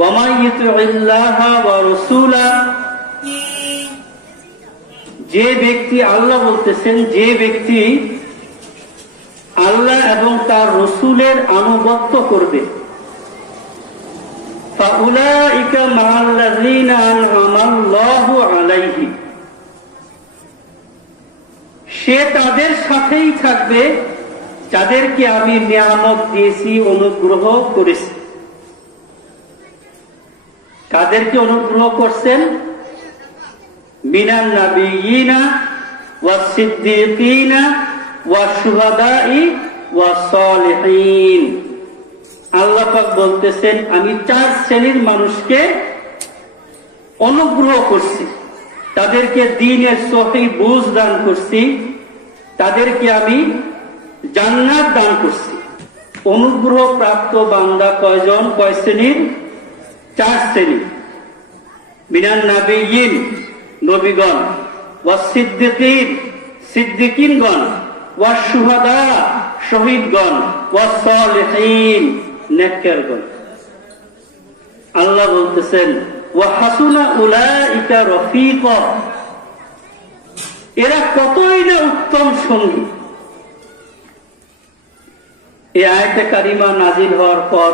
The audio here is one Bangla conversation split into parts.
ওয়া মান ইউতিইল্লাহা ওয়া রাসূলা, যে ব্যক্তি, আল্লাহ বলতেছেন, যে ব্যক্তি আল্লাহ এবং তার রাসূলের আনুগত্য করবে, ফাউলাইকা মা'আল্লাযীনা আন'আমাল্লাহু আলাইহিম, সে তাদের সাথেই থাকবে যাদেরকে আমি নিয়ামত দিয়েছি, অনুগ্রহ করেছি। কাদেরকে অনুগ্রহ করছেন? মিনান নাবিয়িনা ওয়াস সিদ্দীকিনা ওয়াস শুহাদাই ওয়াস সালিহিন। আল্লাহ পাক বলতেছেন, আমি 4 শ্রেণীর মানুষকে অনুগ্রহ করছি, তাদেরকে দ্বীনের সহিহ বুঝ দান করছি, তাদেরকে আমি জান্নাত দান করছি। অনুগ্রহ প্রাপ্ত বান্দা কয়জন, কয় শ্রেণীর? 4 শ্রেণী। মিনান নাবিয়িন, নবীগণ, ওয়াস সিদ্দীকিন, সিদ্দীকিনগণ, ওয়াস শুহাদা, শহীদগণ, ওয়াস সালিহিন, নেককারগণ। আল্লাহ বলতেছেন, ওয়া হাসুনা উলাইকা রফিকা, এরা কতই না উত্তম সঙ্গী। এই আয়াতে কারিমা নাজিল হওয়ার পর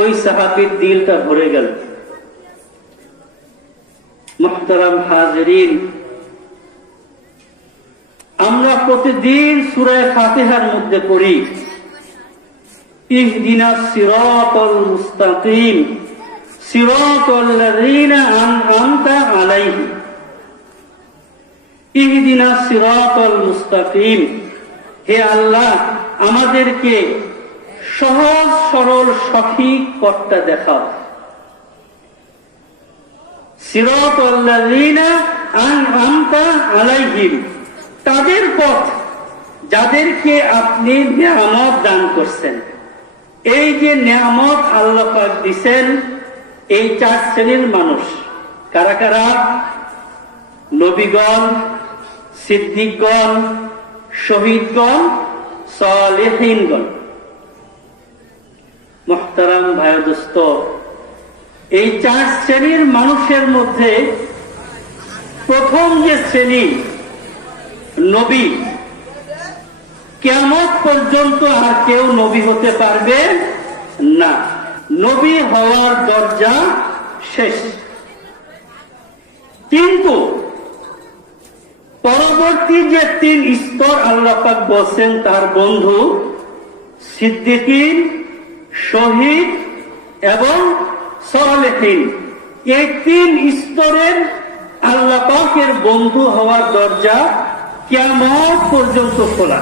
ওই সাহাবীর দিলটা ভরে গেল। মুহতারাম হাজিরিন, আমরা প্রতিদিন সূরা ফাতিহার মধ্যে পড়ি, ইহদিনাস সিরাতাল মুস্তাকিম সিরাতাল্লাযীনা আন'আমতা আলাইহিম, ইহদিনাস সিরাতাল মুস্তাকিম, হে আল্লাহ আমাদেরকে সহজ সরল সঠিক পথটা দেখাও। সিরাতাল্লাযীনা আন'আমতা আলাইহিম, তাদের পথ যাদেরকে আপনি নিয়ামত দান করছেন। এই যে নিয়ামত আল্লাহ পাক দিবেন, এই 4 শ্রেণীর মানুষ কারা কারা? নবীগণ, সিদ্দিকগণ, শহীদগণ, সালেহিনগণ। মুহতারাম ভাই দোস্ত, এই 4 শ্রেণীর মানুষের মধ্যে প্রথম যে শ্রেণী, নবী, কিয়ামত পর্যন্ত আর কেউ নবী হতে পারবে না। নবী হওয়ার দরজা শেষ। কিন্তু পরবর্তী যে 3 স্তর আল্লাহ পাক বলেন তার বন্ধু সিদ্দিকিন, শহীদ এবং সালেহিন, এই 3 স্তরের আল্লাহ পাকের বন্ধু হওয়ার দরজা কিয়ামত পর্যন্ত খোলা।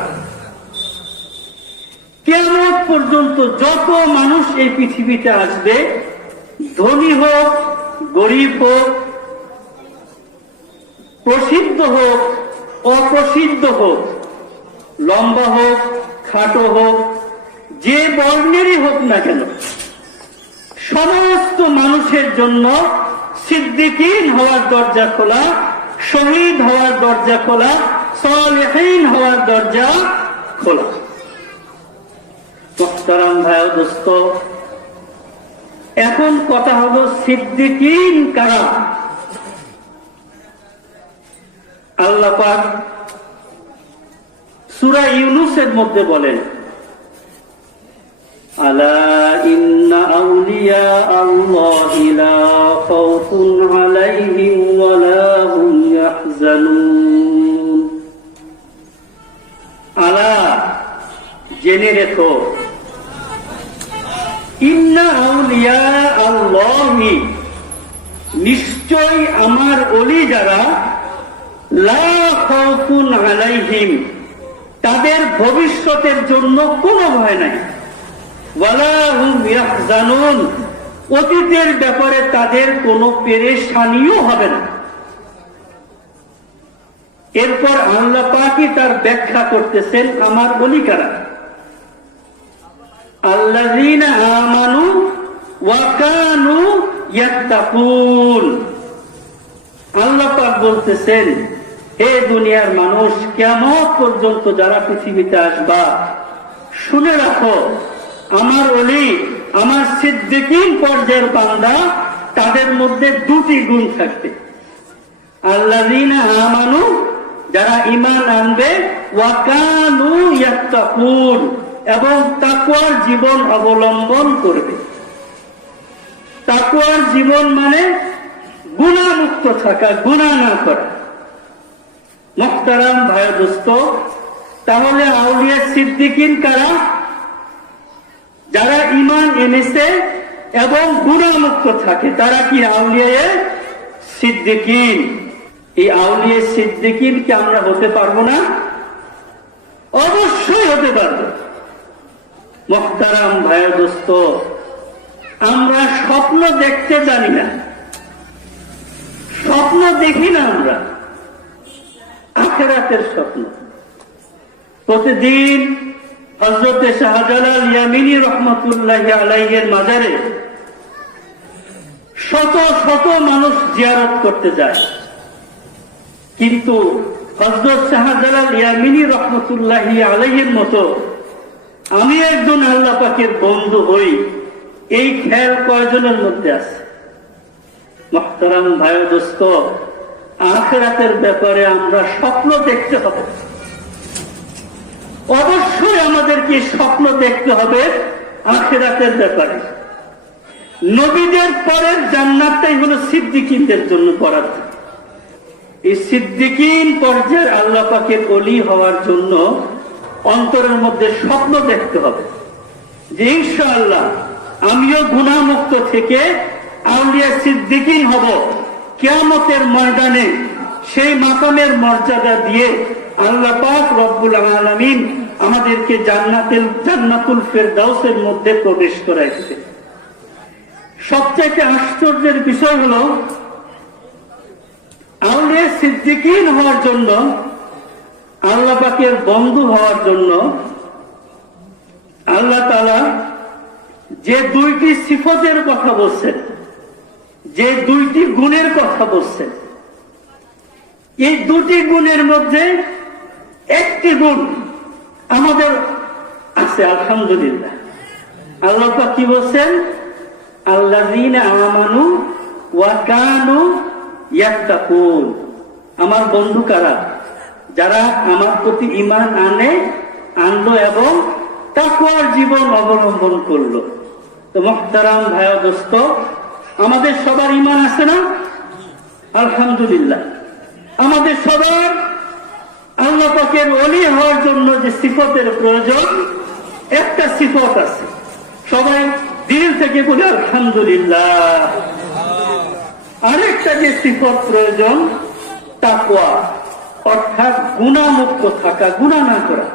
কিয়ামত পর্যন্ত যত মানুষ এই পৃথিবীতে আসবে, ধনী হোক, গরিব হোক, প্রসিদ্ধ হোক, অপ্রসিদ্ধ হোক, লম্বা হোক, খাটো হোক, যে বর্ণেরই হোক না কেন, সমস্ত মানুষের জন্য সিদ্দিকিন হওয়ার দরজা খোলা, শহীদ হওয়ার দরজা খোলা, সালেহিন হওয়ার দরজা খোলা। মুহতারাম ভাই দোস্ত, এখন কথা হলো সিদ্দিকিন কারা? আল্লাহ পাক সূরা ইউনূসের মধ্যে বলেন, আলা ইন্না আউলিয়া আল্লাহি লা খাউফুন আলাইহিম ওয়া লা হুম ইয়াহজানুন। আলা, জেনে রেখো, ইন্না আউলিয়া আল্লাহি, নিশ্চয় আমার ওলি যারা, লা খাউফুন আলাইহিম, তাদের ভবিষ্যতের জন্য কোনো ভয় নাই, ওয়ালা হুম ইয়াহজানুন, অতীতের ব্যাপারে তাদের কোনো পেরেশানিও হবে না। এরপর আল্লাহ পাকই তার ব্যাখ্যা করতেছেন আমার ওলি কারা। আল্লাযীনা আমানু ওয়া কানু ইয়াত্তাকুন। আল্লাহ পাক বলতেছেন, হে দুনিয়ার মানুষ, কিয়ামত পর্যন্ত যারা পৃথিবীতে আসবা, শুনে রাখো আমার ওলি আমার সিদ্দিকীন পর্যায়ের বান্দা, তাদের মধ্যে দুটি গুণ থাকবে। আল্লাযীনা আমানু, যারা ঈমান আনবে, ওয়া কানু ইয়াত্তাকুন, এবং তাকওয়ার জীবন অবলম্বন করবে। তাকওয়ার জীবন মানে গুনাহমুক্ত থাকা, গুনাহ না করা। মুহতারাম ভাই দোস্ত, তাহলে আউলিয়া সিদ্দিকীন কারা? যারা ঈমান এনেছে এবং গুনাহমুক্ত থাকে, তারা কি আউলিয়া সিদ্দিকীন। এই আউলিয়া সিদ্দিকীন কি আমরা হতে পারবো না? অবশ্যই হতে পারবো। মুহতারাম ভাই দোস্ত, আমরা স্বপ্ন দেখতে জানি না, স্বপ্ন দেখি না আমরা, আখিরাতের স্বপ্ন। প্রতিদিন হযরতে শাহজালাল ইয়ামিনী রহমাতুল্লাহি আলাইহির মাজারে শত শত মানুষ জিয়ারত করতে যায়, কিন্তু হযরত শাহজালাল ইয়ামিনী রহমাতুল্লাহি আলাইহির মতো আমি একজন আল্লাহ পাকের বন্ধু হই, এই খেয়াল কয়জনের মধ্যে আছে? মুহতারাম ভাই দোস্ত, আখিরাতের ব্যাপারে আমরা স্বপ্ন দেখতে হবে। অবশ্যই আমাদেরকে স্বপ্ন দেখতে হবে আখিরাতের ব্যাপারে। নবীদের পরের জান্নাতটাই হলো সিদ্দিকীনদের জন্য বরাদ্দ। এই সিদ্দিকীন পর্যায়ের আল্লাহ পাকের ওলি হওয়ার জন্য অন্তরের মধ্যে স্বপ্ন দেখতে হবে যে ইনশাআল্লাহ আমিও গুনাহমুক্ত থেকে আউলিয়া সিদ্দিকীন হব। কিয়ামতের ময়দানে সেই মাকামের মর্যাদা দিয়ে আল্লাহ পাক রব্বুল আলামিন আমাদেরকে জান্নাতুল ফেরদাউসের মধ্যে প্রবেশ করাই দিবেন। সবচেয়ে আশ্চর্যের বিষয় হলো, আউলিয়া সিদ্দিকীন হওয়ার জন্য, আল্লাহ পাকের বন্ধু হওয়ার জন্য আল্লাহ তাআলা যে দুইটি সিফতের কথা বলছেন, যে দুইটি গুণের কথা বলছেন, এই দুটি গুণের মধ্যে একটি গুণ আমাদের আছে আলহামদুলিল্লাহ। আল্লাহ পাক কি বলছেন? আল্লাযীনা আমানু ওয়া কানু ইয়াত্তাকুন। আমার বন্ধু কারা? যারা আমার প্রতি ঈমান আনলো এবং তাকওয়ার জীবন অবলম্বন করলো। তো মুহতারাম ভাই দোস্ত, আমাদের সবার ঈমান আছে না? আলহামদুলিল্লাহ। আমাদের সবার আল্লাহ পাকের ওলি হওয়ার জন্য যে সিফতের প্রয়োজন, একটা সিফত আছে, সবাই দিল থেকে বলে আলহামদুলিল্লাহ। আরেকটা যে সিফত প্রয়োজন, তাকওয়া, অর্থাৎ গুনাহমুক্ত থাকা, গুনাহ না করা।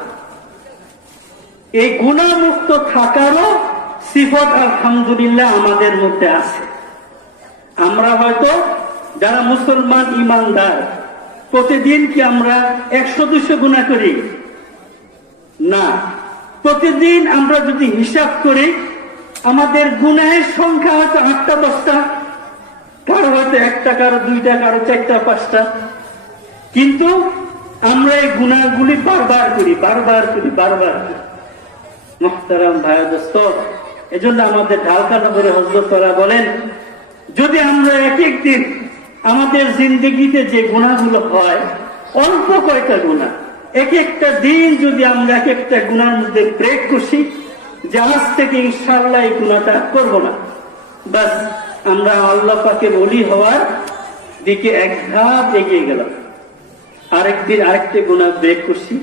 এই গুনাহমুক্ত থাকারও সিফত আলহামদুলিল্লাহ আমাদের মধ্যে আছে। আমরা হয়তো যারা মুসলমান ঈমানদার, প্রতিদিন কি আমরা 100-200 গুনাহ করি? না। প্রতিদিন আমরা যদি হিসাব করি, আমাদের গুনাহের সংখ্যা হয়তো 8টা-10টা, কারো হয়তো 1টা, কারো 2টা, কারো 4টা 5টা, কিন্তু আমরা এই গুনাহগুলি বারবার করি। মুহতারাম ভাই দোস্ত, এজন্য আমাদের ঢালকানগরে হযরত ওয়ালা বলেন, যদি আমরা এক এক দিন আমাদের জিন্দগিতে যে গুনাহগুলো হয়, অল্প কয়টা গুনাহ, এক একটা দিন যদি আমরা এক একটা গুনার মধ্যে ব্রেক করি, যে আজ থেকে ইনশাআল্লাহ এই গুনাহটা করব না, বাস আমরা আল্লাহ পাকের ওলি হওয়ার দিকে এক ধাপ এগিয়ে গেলাম। আরেকদিন আরেকটি গুনাহ ব্রেক করছি,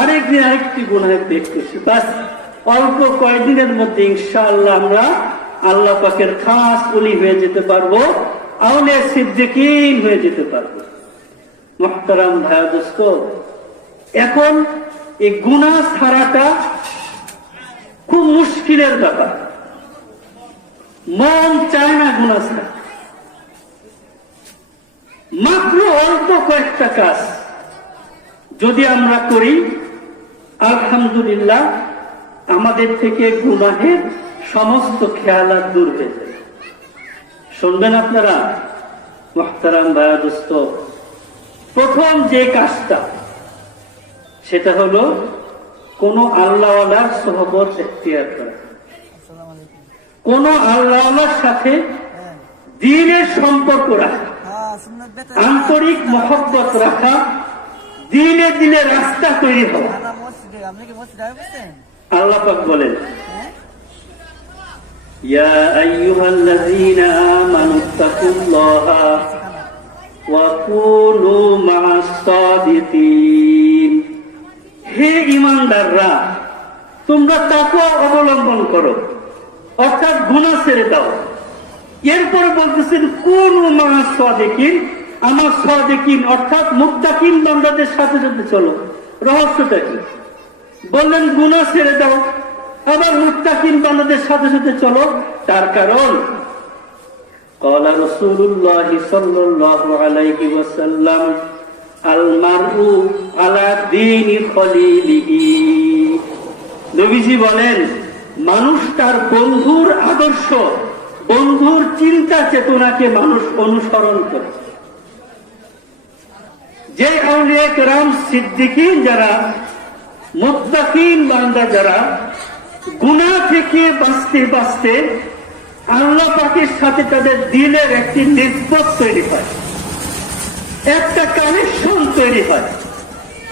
আরেকদিন আরেকটি গুনাহ ব্রেক করছি, বাস অল্প কয়েকদিনের মধ্যে ইনশাআল্লাহ আমরা আল্লাহ পাকের খাস ওলি হয়ে যেতে পারবো, আউলিয়া সিদ্দিকীন হয়ে যেতে পারবো। মুহতারাম ভাই দোস্ত, এখন এই গুনাহ ছাড়াটা খুব মুশকিলের ব্যাপার। মন চায় না গুনাহ ছাড়া। মাত্র অল্প কয়েকটা কাজ যদি আমরা করি, আলহামদুলিল্লাহ আমাদের থেকে গুনাহের সমস্ত খেয়ালাত দূর হয়ে যাবে। শুনবেন আপনারা? মুহতারাম ভাই দোস্ত, প্রথম যে কাজটা, সেটা হলো কোন আল্লাহওয়ালার সোহবত এখতিয়ার করা। কোন আল্লাহর সাথে দ্বীনের সম্পর্ক রাখা, আন্তরিক মহব্বত রাখা, দিনে দিনে রাস্তা তৈরি হওয়া। আল্লাহ পাক বলেন, ইয়া আইয়ুহাল্লাযীনা আমানুত্তাকুল্লাহা ওয়া কুনু মা'আস সাদিকিন। হে ঈমানদাররা, তোমরা তাকওয়া অবলম্বন করো, অর্থাৎ গুনাহ ছেড়ে দাও। এরপর বলতেছেন কুনু মা'আস সাদিকিন, আমার সাদিকিন অর্থাৎ মুত্তাকিন বান্দাদের সাথে সাথে চলো। রহস্যটা কি? বললেন গুনাহ ছেড়ে দাও, আবার মুত্তাকিন বান্দাদের সাথে সাথে চলো। তার কারণ قال رسول الله صلى الله عليه وسلم المرء على دين خليله। নবীজি বলেন, মানুষ তার বন্ধুর আদর্শ, বন্ধুর চিন্তা চেতনাকে মানুষ অনুসরণ করে। যে আউলিয়া কেরাম সিদ্দিকিন যারা, মুত্তাকিন বান্দা যারা, গুনাহ থেকে বাঁচতে বাঁচতে আল্লাহ পাকের সাথে তাদের দিলের একটি নিসবত তৈরি হয়, একটা কানেকশন তৈরি হয়,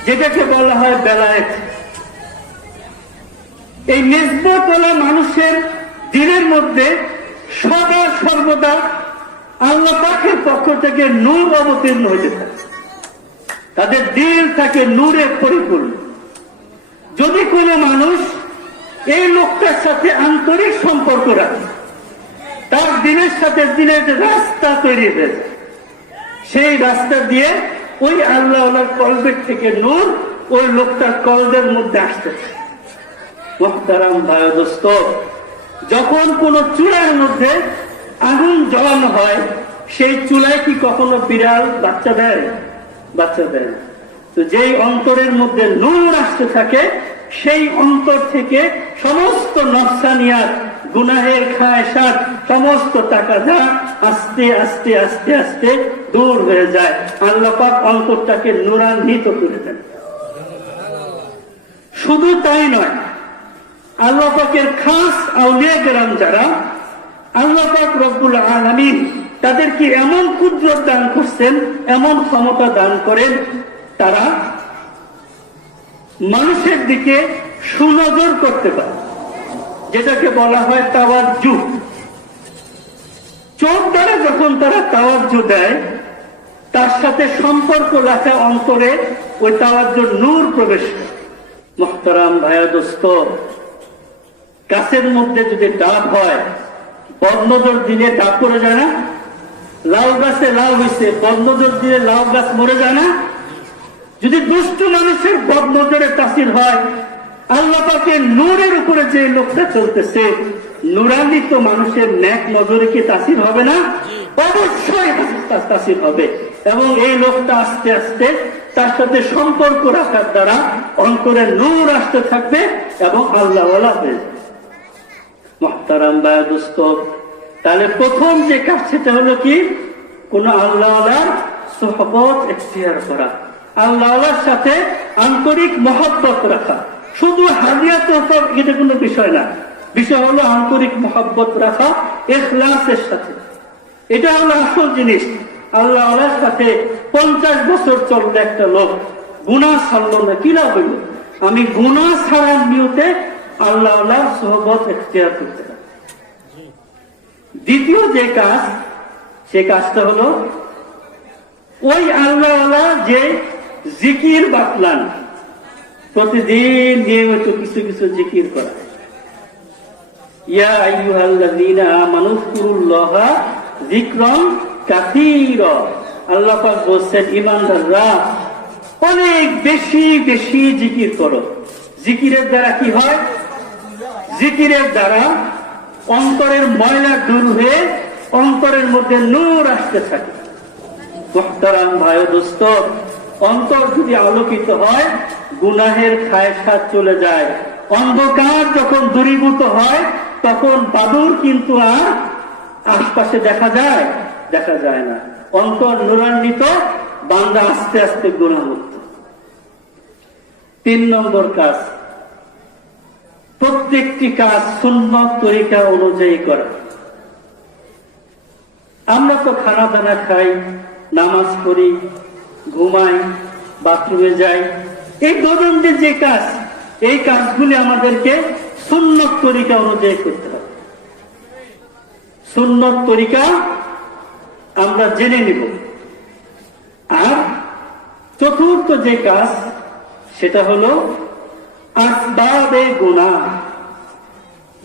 যেটাকে বলা হয় বেলায়েত। এই নিসবত ওয়ালা মানুষের দিলের মধ্যে সদা সর্বদা আল্লাহ পাকের পক্ষ থেকে নূর অবতীর্ণ হতে থাকে, তাদের দিল থাকে নূরে পরিপূর্ণ। যদি কোনো মানুষ এই লোকটার সাথে আন্তরিক সম্পর্ক রাখে, তার দিনের সাথে দিনের রাস্তা তৈরি হয়েছে, সেই রাস্তা দিয়ে ওই আল্লাহ কলবের থেকে নূর ওই লোকটার কলবের মধ্যে আসতেছে। মুহতারাম ভাই দোস্ত, যখন কোন চুলার মধ্যে আগুন জ্বালানো হয়, সেই চুলায় কি কখনো বিড়াল বাচ্চা দেয়? বাচ্চা দেয়। তো যেই অন্তরের মধ্যে নূর আসতে থাকে, সেই অন্তর থেকে সমস্ত নফসানিয়াত, গুনাহের খায়সাত, সমস্ত তাকাজা আস্তে আস্তে আস্তে আস্তে দূর হয়ে যায়। আল্লাহ পাক অন্তরটাকে নূরান্বিত করে দেন। শুধু তাই নয়, আল্লাহ পাকের খাস আউলিয়া কেরাম যারা, আল্লাহ পাক রব্বুল আলামিন তাদেরকে এমন কুদরত দান করছেন, এমন ক্ষমতা দান করেন, তারা মানুষের দিকে সুনজর করতে পারে, যেটাকে বলা হয় তাওয়াজ্জু। চোখ দ্বারা যখন তারা তাওয়াজ্জু দেয়, তার সাথে সম্পর্ক রাখা অন্তরে ওই তাওয়াজ্জুর নূর প্রবেশ করে। মুহতারাম ভাইয়া দোস্ত, গাছের মধ্যে যদি ডাব হয়, বদনজর দিলে ডাব পড়ে যায় না? লাউ গাছে লাউ হয়েছে, বদনজর দিলে লাউ গাছ মরে যায় না? যদি দুষ্ট মানুষের বদনজরে তাসির হয়, আল্লাহ পাকের নূরের উপরে যে লোকটা চলতেছে, নূরান্বিত মানুষের নেক নজরে কি তাসির হবে না? অবশ্যই তাসির হবে। এবং এই লোকটা আস্তে আস্তে তার সাথে সম্পর্ক রাখার দ্বারা অন্তরে নূর আসতে থাকবে এবং আল্লাহ ওয়ালা হয়ে যাবে। মুহতারাম ভাই দোস্ত, তাহলে প্রথম যে কাজ সেটা হলো কি? কোন আল্লাহওয়ালার সুহবত ইখতিয়ার করা, আল্লাহওয়ালার সাথে আন্তরিক মহব্বত রাখা। শুধু হাদিয়া তোহফা এটা কোনো বিষয় না, বিষয় হলো আন্তরিক মহব্বত রাখা ইখলাসের সাথে। এটা হলো আসল জিনিস। আল্লাহওয়ালার সাথে 50 বছর চলবে একটা লোক, গুনাহ ছাড়লো না, কি লাভ হইল? আমি গুনাহ ছাড়ার নিয়তে আল্লাহওয়ালার সুহবত ইখতিয়ার করতে পারি। দ্বিতীয় যে কাজ, সে কাজটা হলো ওই আল্লাহওয়ালা যে জিকির বাতলান, প্রতিদিন নিয়মিত কিছু কিছু জিকির করা। ইয়া আইয়ুহাল্লাযীনা আমানু যকুরুল্লাহা যিকরান কাসীরা। আল্লাহ পাক বলেন, ঈমানদাররা অনেক বেশি বেশি জিকির করো। জিকিরের দ্বারা কি হয়? জিকিরের দ্বারা অন্তরের ময়লা দূর হয়ে অন্তরের মধ্যে নূর আসতে থাকে। মুহতারাম ভাই দোস্ত, অন্তর যদি আলোকিত হয়, গুনাহের খায়সাত চলে যায়। অন্ধকার যখন দূরীভূত হয়, তখন বাদুর কিন্তু আর আশপাশে দেখা যায়? দেখা যায় না। অন্তর নূরান্বিত, বান্দা আস্তে আস্তে গুনাহমুক্ত। 3 নম্বর কাজ, প্রত্যেকটি কাজ সুন্নত তরিকা অনুযায়ী করা। আমরা তো খানা দানা খাই, নামাজ পড়ি, ঘুমাই, বাথরুমে যাই, এই দৈনন্দিন যে কাজ, এই কাজগুলি আমাদেরকে সুন্নত তরিকা অনুযায়ী করতে হবে। সুন্নত তরিকা আমরা জেনে নিব। আর চতুর্থ যে কাজ, সেটা হলো আসবাবে গুনাহ।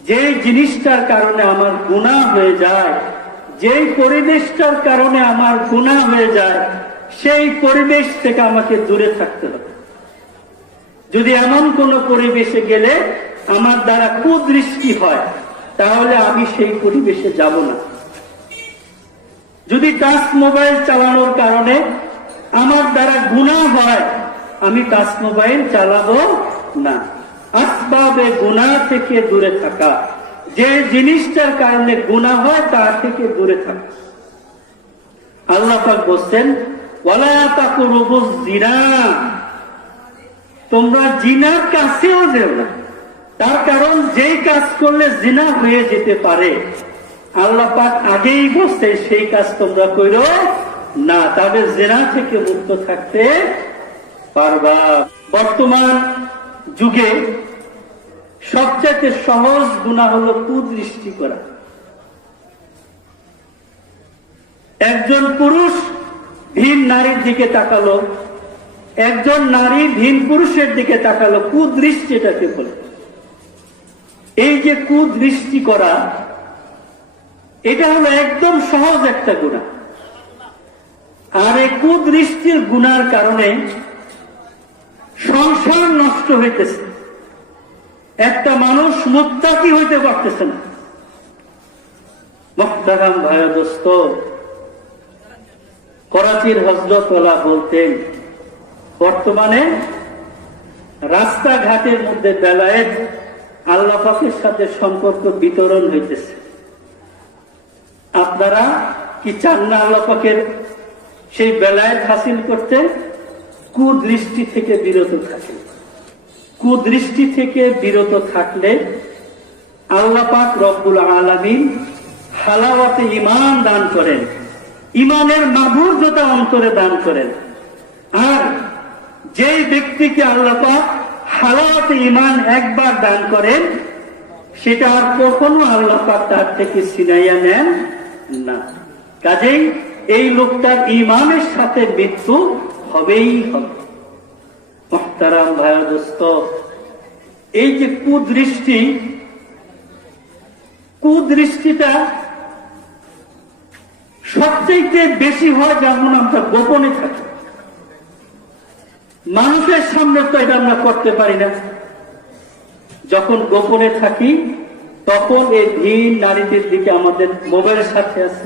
যে জিনিসটার কারণে আমার গুনাহ হয়ে যায়, যেই পরিবেশটার কারণে আমার গুনাহ হয়ে যায়, সেই পরিবেশ থেকে আমাকে দূরে থাকতে হবে। যদি এমন কোন পরিবেশে গেলে আমার দ্বারা কুদৃষ্টি হয়, তাহলে আমি সেই পরিবেশে যাব না। যদি টাচ মোবাইল চালানোর কারণে আমার দ্বারা গুনাহ হয়, আমি টাচ মোবাইল চালাবো না। আসবাবে গুনাহ থেকে দূরে থাকা, যে জিনিসটার কারণে গুনাহ হয় তার থেকে দূরে থাকা। আল্লাহ পাক বলছেন, ওয়ালা তাকরুবুজ জিনা, তোমরা জিনার কাছেও যেও না। তার কারণ যেই কাজ করলে জিনা হয়ে যেতে পারে, আল্লাহ পাক আগেই বলছে সেই কাজ তোমরা করো না, তবে জিনা থেকে মুক্ত থাকতে পারবা। বর্তমান যুগে সবচেয়ে সহজ গুনাহ হলো কুদৃষ্টি করা। একজন পুরুষ ভিন নারীর দিকে তাকালো, একজন নারী ভিন পুরুষের দিকে তাকালো, কুদৃষ্টি এটাকে বলে। এই যে কুদৃষ্টি করা, এটা হলো একদম সহজ একটা গুনাহ। আর এই কুদৃষ্টির গুনার কারণে সংসার নষ্ট হইতেছে, একটা মানুষ মুত্তাকি হইতে পারতেছে না। মুহতারাম ভাই দোস্ত, করাচির হযরত ওয়ালা বলতেন, বর্তমানে রাস্তাঘাটের মধ্যে বেলায়েত আল্লাহ পাকের সাথে সম্পর্ক বিতরণ হইতেছে। আপনারা কি চান না আল্লাহ পাকের সেই বেলায়েত হাসিল করতে? কুদৃষ্টি থেকে বিরত থাকেন। কুদৃষ্টি থেকে বিরত থাকলে আল্লাহ পাক রব্বুল আলামিন হালাওয়াতে ঈমান দান করেন, ঈমানের মাধুর্যতা অন্তরে দান করেন। আর যেই ব্যক্তিকে আল্লাহ পাক হালাওয়াতে ঈমান একবার দান করেন, সেটা আর কখনো আল্লাহ পাক তার থেকে ছিনাইয়া নেন না। কাজেই এই লোকটার ঈমানের সাথে মৃত্যু হবেই হবে। মুহতারাম ভাই দোস্ত, এই যে কুদৃষ্টিটা সবচেয়ে বেশি হয় যখন আমরা গোপনে থাকি। মানুষের সামনে তো এটা আমরা করতে পারি না। যখন গোপনে থাকি, তখন এই ভিন নারীদের দিকে আমাদের মোবাইলের সাথে আছে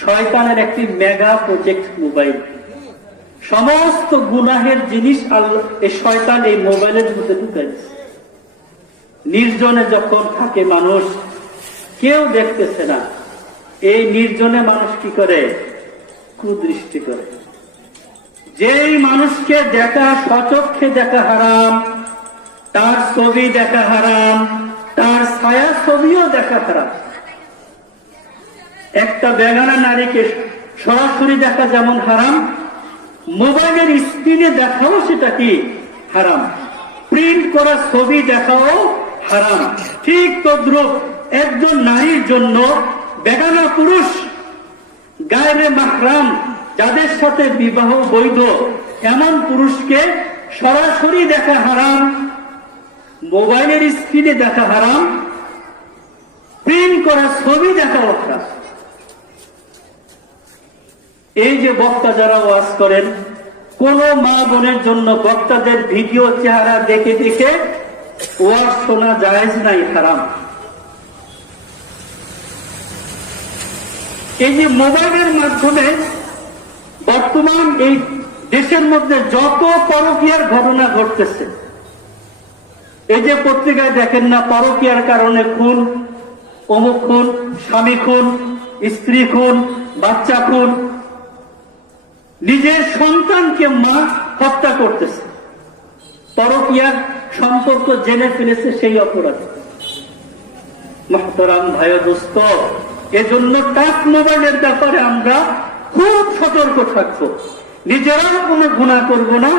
শয়তানের একটি মেগা প্রজেক্ট মোবাইল। সমস্ত গুনাহের জিনিস এই শয়তান এই মোবাইলের মধ্যে ঢুকে দিচ্ছে। নির্জনে যখন থাকে মানুষ, কেউ দেখতেছে না, এই নির্জনে মানুষ কি করে? কুদৃষ্টি করে। যেই মানুষকে দেখা, স্বচক্ষে দেখা হারাম, তার ছবি দেখা হারাম, তার ছায়া ছবিও দেখা হারাম। একটা বেগানা নারীকে সরাসরি দেখা যেমন হারাম, মোবাইলের স্ক্রিনে দেখাও সেটা কি হারাম, প্রিন্ট করা ছবি দেখাও হারাম। ঠিক তদ্রুপ একজন নারীর জন্য বেগানা পুরুষ, গায়রে মাহরাম, যাদের সাথে বিবাহ বৈধ, এমন পুরুষকে সরাসরি দেখা হারাম, মোবাইলের স্ক্রিনে দেখা হারাম, প্রিন্ট করা ছবি দেখাও হারাম। এই যে বক্তা যারা ওয়াজ করেন, কোন মা বোনের জন্য বক্তাদের ভিডিও চেহারা দেখে দেখে ওয়াজ শোনা জায়েজ নাই, হারাম। এই যে মোবাইলের মাধ্যমে বর্তমান এই দেশের মধ্যে যত পরকীয়ার ঘটনা ঘটতেছে, এই যে পত্রিকায় দেখেন না, পরকীয়ার কারণে খুন, অমুক খুন, স্বামী খুন, স্ত্রী খুন, বাচ্চা খুন, নিজের সন্তানকে মা হত্যা করতেছে। পরকীয়ার সম্পর্ক জেনে ফেলেছে সেই অপরাধী। মুহতারাম ভাই ও দোস্ত, এজন্য টাচ মোবাইলের ব্যাপারে আমরা খুব সতর্ক থাকবো, নিজেরাও কোনো গুনাহ করব না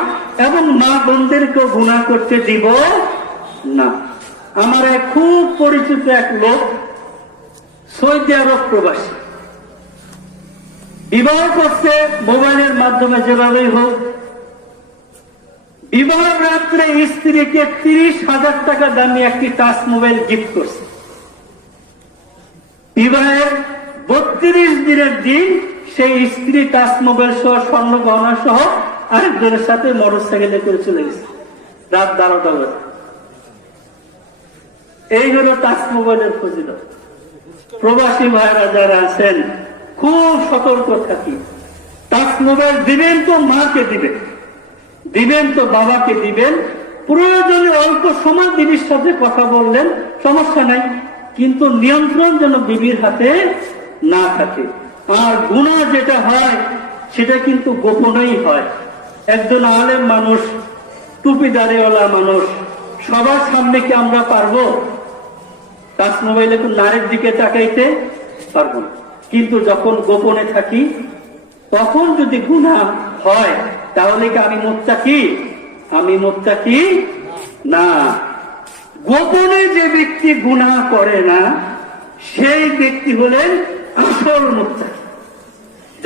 এবং মা বোনদেরকেও গুনাহ করতে দিব না। আমার এক খুব পরিচিত এক লোক, সৌদি আরব প্রবাসী, বিবাহ করছে মোবাইলের মাধ্যমে, যেভাবেই হোক। বিবাহ রাত্রে স্ত্রীকে 30,000 টাকা দামি একটি টাচ মোবাইল গিফট করছে। বিবাহের 32 দিনের দিন সেই স্ত্রী টাচ মোবাইল সহ স্বর্ণ গহনা সহ আরেকজনের সাথে মোটরসাইকেলে করে চলে গেছে রাত 12টা বাজে। এই হলো টাচ মোবাইলের ফজিলত। প্রবাসী ভাইরা যারা আছেন, খুব সতর্ক থাকি। টাচ মোবাইল দিবেন তো মাকে দিবেন, দিবেন তো বাবাকে দিবেন। প্রয়োজনে অল্প সময় বিবির সাথে কথা বললেন, সমস্যা নাই, কিন্তু নিয়ন্ত্রণ যেন বিবির হাতে না থাকে। আর গুনাহ যেটা হয় সেটা কিন্তু গোপনেই হয়। একজন আলেম মানুষ, টুপি দাড়িওয়ালা মানুষ, সবার সামনে কি আমরা পারবো টাচ মোবাইলে নারীর দিকে তাকাইতে? পারবো না। কিন্তু যখন গোপনে থাকি, তখন যদি গুনাহ হয়, তাহলে কি আমি মুত্তাকি? আমি মুত্তাকি না। গোপনে যে ব্যক্তি গুনাহ করে না, সেই ব্যক্তি হলেন আসল মুত্তাকি।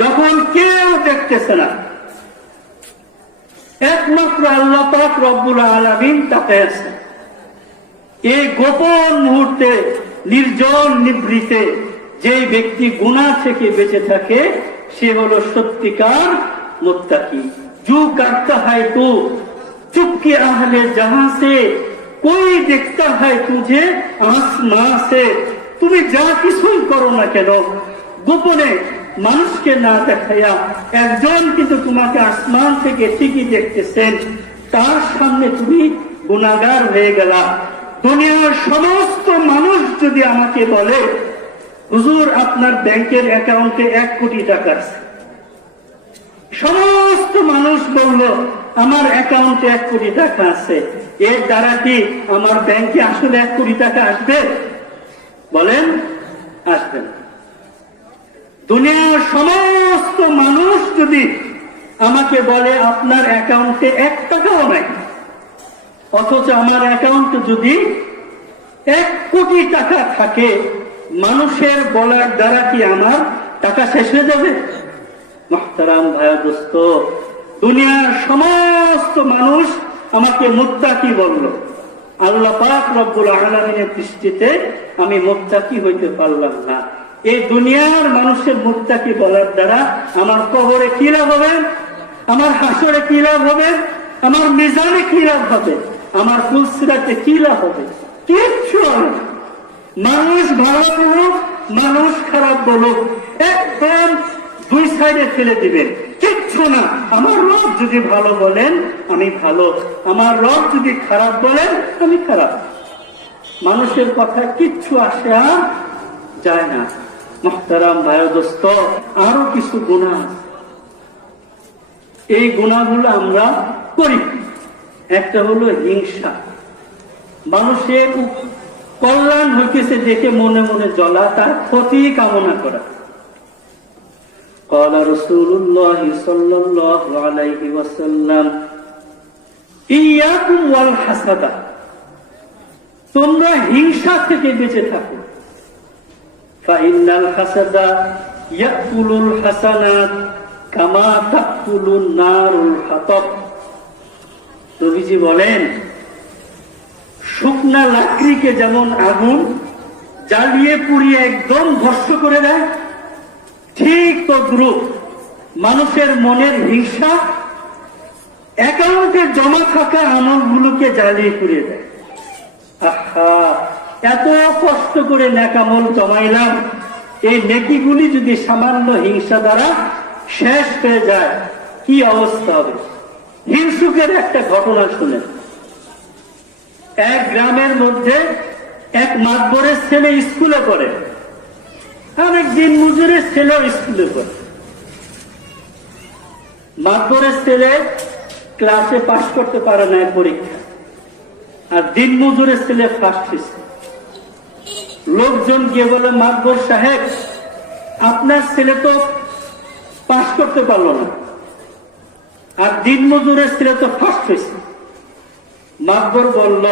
যখন কেউ দেখতেছে না, একমাত্র আল্লাহ পাক রব্বুল আলামিন তাতে আছে। এই গোপন মুহূর্তে, নির্জন নিভৃতে যে ব্যক্তি গুনাহ থেকে বেঁচে থাকে, সে হলো সত্যিকার মুত্তাকি। जो करता है तू चुपके आहले जहां से, कोई देखता है तुझे आसमां से। তুমি যা কিছুই করো না কেন, গোপনে মানুষকে না দেখাইয়া একজন কিন্তু তোমাকে আসমান থেকে ঠিকই দেখতেছেন। তার সামনে তুমি গুনাহগার হয়ে গেলা। দুনিয়ার সমস্ত মানুষ যদি আমাকে বলে, হুজুর আপনার ব্যাংকের অ্যাকাউন্টে 1 কোটি টাকা আছে, সমস্ত মানুষ বলল আমার অ্যাকাউন্টে 1 কোটি টাকা আছে, এর দ্বারা কি আমার ব্যাংকে আসলে 1 কোটি টাকা আসবে? বলেন, আসবে না। দুনিয়ার সমস্ত মানুষ যদি আমাকে বলে আপনার অ্যাকাউন্টে 1 টাকাও নাই, অথচ আমার অ্যাকাউন্টে যদি 1 কোটি টাকা থাকে, মানুষের বলার দ্বারা কি আমার টাকা শেষ হয়ে যাবে? মুহতারাম ভাই দোস্ত, দুনিয়ার সমস্ত মানুষ আমাকে মুত্তাকি বলল, আল্লাহ পাক রব্বুল আলামিনের দৃষ্টিতে আমি মুত্তাকি হইতে পারলাম না। এই দুনিয়ার মানুষের মুত্তাকি বলার দ্বারা আমার কবরে কি লাভ হবে? আমার হাসরে কি লাভ হবে? আমার মিজানে কি লাভ হবে? আমার ফুলসিরাতে কি লাভ হবে? কিচ্ছু হবে না। মানুষ ভালো বলুক, মানুষ খারাপ বলুক, একদম 2 সাইডে ফেলে দিবেন, কিচ্ছু না। আমার রব যদি ভালো বলেন আমি ভালো, আমার রব যদি খারাপ বলেন আমি খারাপ। মানুষের কথা কিচ্ছু আসে আর যায় না। মুহতারাম ভাই দোস্ত, আরো কিছু গুনাহ আছে, এই গুনাহগুলো আমরা করি। একটা হলো হিংসা, মানুষের কল্যাণ হইতেছে দেখে মনে মনে জ্বলা, তার ক্ষতি কামনা করা। قال رسول الله صلى الله عليه وسلم إياكم والحسد, তোমরা হিংসা থেকে বেঁচে থাকো। فإن الحسد يأكل الحسنات كما تأكل النار الحطب। নবীজি বলেন, শুকনা লাকড়িকে যেমন আগুন জ্বালিয়ে পুড়িয়ে একদম ভস্ম করে দেয়, ঠিক তদ্রূপ মানুষের মনের হিংসা অ্যাকাউন্টে জমা থাকা আমলগুলোকে জ্বালিয়ে পুড়িয়ে দেয়। আহা, এত কষ্ট করে নেকামল জমাইলাম, এই নেকিগুলি যদি সামান্য হিংসা দ্বারা শেষ হয়ে যায়, কি অবস্থা হবে? হিংসুকের একটা ঘটনা শুনেন। এক গ্রামের মধ্যে এক মাতবরের ছেলে স্কুলে পড়ে, আরেক দিন মজুরের ছেলেও স্কুলে পড়ে। মাতবরের ছেলে ক্লাসে পাশ করতে পারে না পরীক্ষা, আর দিন মজুরের ছেলে ফার্স্ট হয়েছে। লোকজন গিয়ে বলে, মাতবর সাহেব, আপনার ছেলে তো পাস করতে পারলো না, আর দিন মজুরের ছেলে তো ফার্স্ট হয়েছে। মাতবর বলল,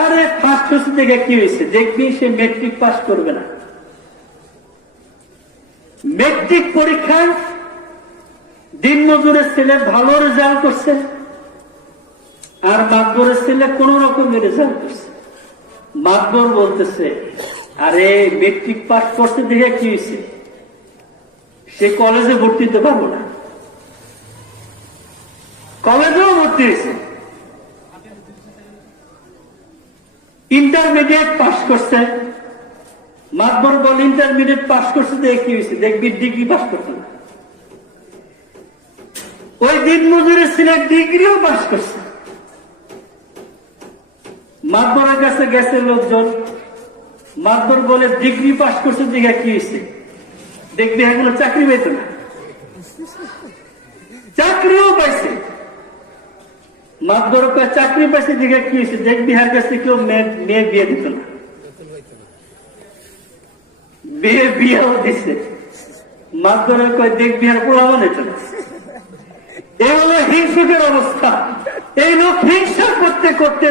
আরে ফার্স্ট হয়েছে দেখে কি হয়েছে, দেখবি সে মেট্রিক পাস করবে না। মেট্রিক পরীক্ষায় দিন মজুরের ছেলে ভালো রেজাল্ট করছে, আর মাতবরের ছেলে কোন রকমের রেজাল্ট করছে। মাতবর বলতেছে, আরে মেট্রিক পাস করছে দেখে কি হয়েছে, সে কলেজে ভর্তি হতে পারবো না। কলেজেও ভর্তি হয়েছে, ইন্টারমিডিয়েট পাস করছে। মাতবর বল, ইন্টারমিডিয়েট পাস করছে দেখে কি হয়েছে, দেখবি ডিগ্রি পাস করতে না। ওই দিন মজুরের ছেলে ডিগ্রিও পাস করছে। মাতবরের কাছে গেছে লোকজন, মাতবর বলে, ডিগ্রি পাস করছে দেখে কি হয়েছে, দেখবি এখনো চাকরি পেত না। চাকরিও পাইছে। মাতবর চাকরি পাইছে দেখে কি হয়েছে, দেখবি হার কাছে কেউ মেয়ে বিয়ে দিত না। বিয়েও দিছে। মাতবরের কয়, দেখবি আর পোলাও নিত না। এই হলো হিংসুকের অবস্থা। এই লোক হিংসা করতে করতে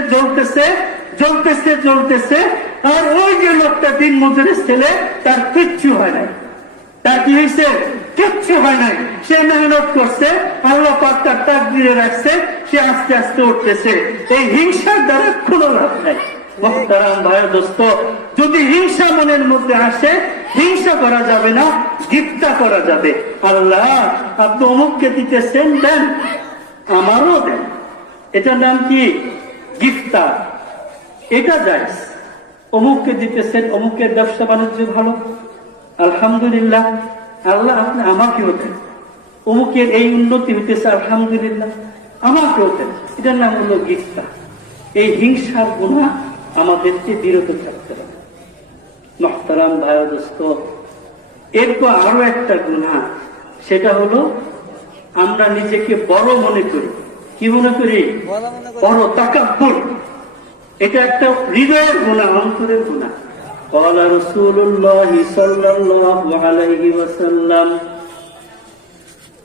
জ্বলতেছে, আর ওই যে লোকটা দিন মজুরের ছেলে, তার কিচ্ছু হয় নাই। তার কি হয়েছে? কিচ্ছু হয় নাই। সে মেহনত করছে, আল্লাহ পাক তার তাকদীরে রাখছে, সে আস্তে আস্তে উঠতেছে। এই হিংসার দ্বারা কোনো লাভ নাই। মুহতারাম ভাই দোস্ত, যদি হিংসা মনের মধ্যে আসে, হিংসা করা যাবে না, গিফতা করা যাবে। আল্লাহ, আপনি অমুককে দিতেছেন, দেন, আমারও দেন। এটার নাম কি? গিফতা। এটা জায়েজ। অমুককে দিতেছেন, অমুকের ব্যবসা বাণিজ্য ভালো, আলহামদুলিল্লাহ, আল্লাহ আপনি আমাকেও দেন। অমুকের এই উন্নতি হইতেছে, আলহামদুলিল্লাহ, আমাকেও দেন। এটার নাম হলো গিফতা। এই হিংসার গুনাহ আমাদেরকে বিরত থাকতে হবে। মুহতারাম ভাই দোস্ত, এরপর আরো একটা গুনাহ, সেটা হলো আমরা নিজেকে বড় মনে করি। কি মনে করি? বড়, তাকাব্বুর। এটা একটা হৃদয়ের গুনাহ, অন্তরের গুনাহ। قال رسول الله صلى الله عليه وسلم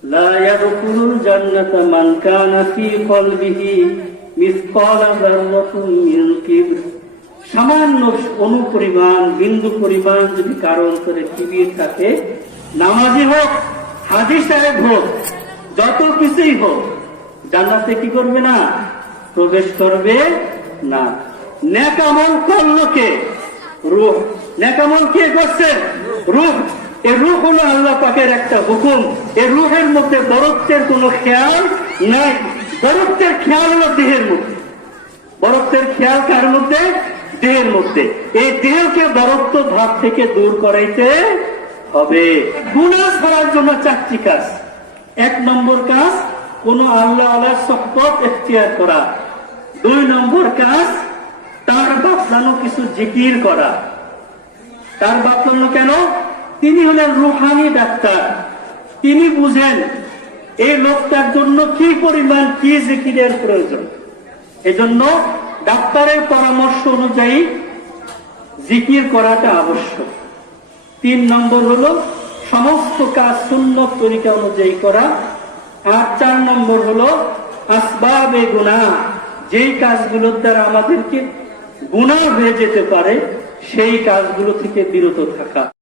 لا يدخل الجنة من كان في قلبه مثقال ذرة من كبر। সামান্য অনুপরিমাণ, বিন্দু পরিমাণ যদি কারো অন্তরে কিবির থাকে, নামাজি হোক, হাজী সাহেব হোক, যত কিছুই হোক, জান্নাতে কি করবে না? প্রবেশ করবে না। নেক আমল করলো কে? রূহ। নেক আমল কে করছে? রূহ। এই রূহ হলো আল্লাহ পাকের একটা হুকুম। এই রূহের মধ্যে বরত্বের কোনো খেয়াল নাই। বরত্বের খেয়াল হলো দেহের মধ্যে। বরত্বের খেয়াল কার মধ্যে? দেহের মধ্যে। এই দেহকে বরত্ব ভাব থেকে দূর করাইতে হবে। গুনাহ ছাড়ার জন্য 4টি কাজ। 1 নম্বর কাজ, কোন আল্লাহ আল্লাহর সুহবত ইখতিয়ার করা। 2 নম্বর কাজ, তার বাতলানো কিছু জিকির করা। তার বাতলানো কেন? তিনি হলেন রুহানি ডাক্তার। তিনি বুঝেন এই লোকটার জন্য কি পরিমাণ কি জিকিরের প্রয়োজন। এজন্য ডাক্তারের পরামর্শ অনুযায়ী জিকির করাটা আবশ্যক। 3 নম্বর হলো সমস্ত কাজ সুন্নত তরিকা অনুযায়ী করা। আর 4 নম্বর হলো আসবাবে গুনাহ, যেই কাজগুলোর দ্বারা আমাদেরকে গুনাহ হয়ে যেতে পারে, সেই কাজগুলো থেকে বিরত থাকা।